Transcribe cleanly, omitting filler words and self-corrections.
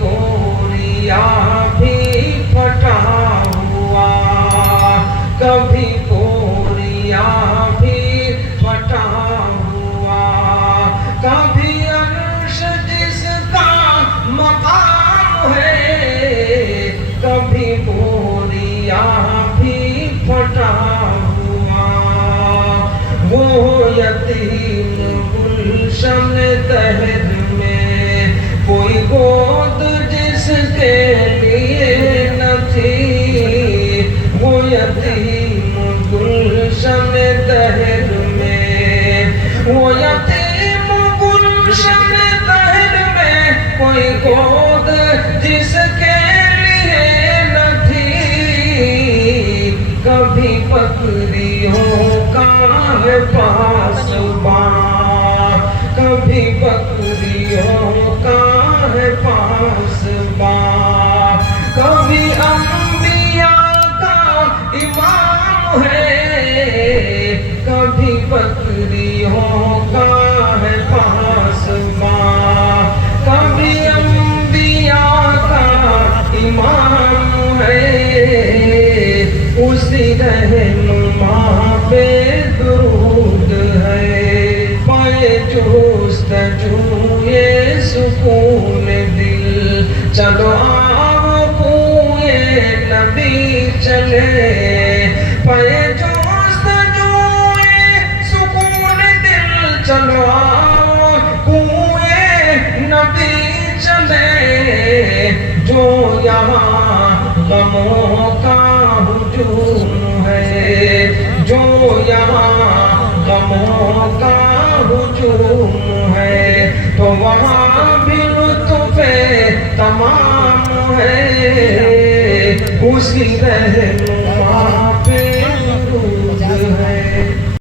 Korea भी फटा हुआ, कभी कोरिया भी फटा हुआ, कभी अर्श जिसका मकाम है, कभी कोरिया भी फटा हुआ। वो यतीम गुलशन तहर में कोई गोद जिसके लिए न थी, वो यतीम गुलशन तहर में, वो यतीम गुलशन तहर में कोई गोद जिसके लिए न थी, कभी बकरियों का है पासबान, कभी बकरियों का है पासबान, कभी अंबिया का इमाम है, कभी बकरियों का है पासबान, कभी अंबिया का इमाम है। उसी रहनुमा पे दुरूद है, पाए जोस्तजूए सुकून दिल, चलो आओ पूए नबी चले, पाए जोस्तजूए सुकून दिल, चलो आओ पूए नबी चले। जो यहाँ गमों का हुजूम है, जो यहाँ गमों का हुजूम है, तो वहाँ भी लुत्फ़े तमाम है। उसी रहनुमा